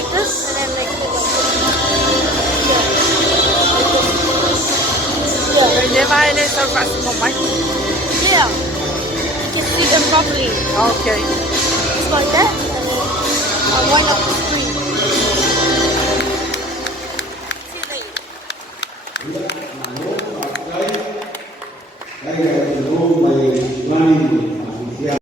like this? and then like put like this. Yeah. Like this. Yeah. Prendeva ele să-l faci cum mai. Yeah. You can see them properly. Okay. Just like that. And then I wind up